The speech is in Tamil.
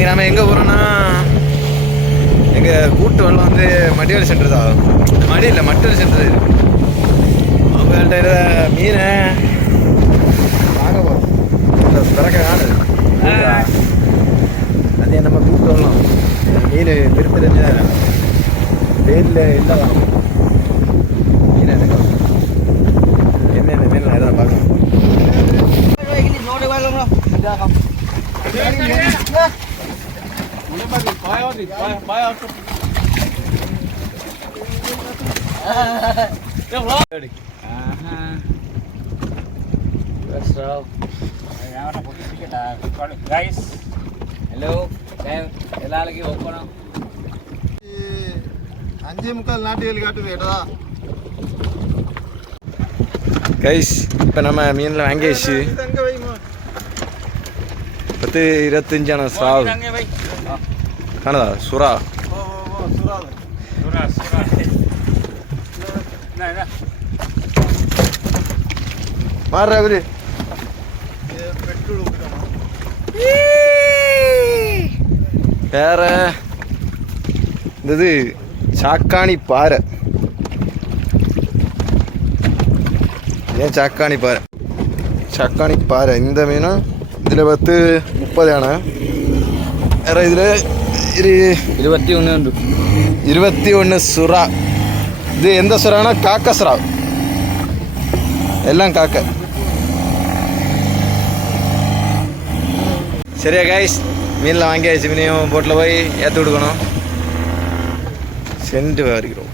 நாம எங்கே போகிறோன்னா எங்கள் கூட்டு வெள்ளம் வந்து மடிவேல் சென்டர் தான் மடி இல்லை மட்டல் சென்டர் அவங்கள்ட்ட மீனை வாங்க போகிறோம் பிறக்க காணுது அது நம்ம கூட்டு வெள்ளம் மீன் திருப்பதிஞ்ச வெயிலில் இல்லை மீன் எனக்கு என்னென்ன மீன் எதாவது பார்க்கலாம் ஹலோ எல்லாருக்கும் ஒப்பனம் அஞ்சே முக்கால் நாட்டியல் காட்டுது ஏடா கைஸ் இப்போ நம்ம மீனில் வாங்கியாச்சு அங்க வைமா பத்து இருபத்தஞ்சான ஸ்ராவ் காணுதா சுறா ஓ ஓ ஓ சுறாது സുറാ സുറാ എന്നാ എന്നാ மாறுற அவரு பெட்ரோல் ஊத்துறோம் வேற இந்த இது சாக்காணி பாறை ஏன் சாக்காணி பாறை சாக்காணி பாறை இந்த மீனும் இதில் பத்து முப்பது யானை வேற இதில் இரு ഇരുപത്തി ഒന്ന് ഉണ്ട് இருபத்தி ஒன்று சுறா இது எந்த சுறானா காக்க சுறா எல்லாம் காக்க சரியா கைஸ் மீனில் வாங்கியாச்சு மீனையும் போட்டில் போய் ஏற்றி விடுக்கணும் சென்று வரைக்கிறோம்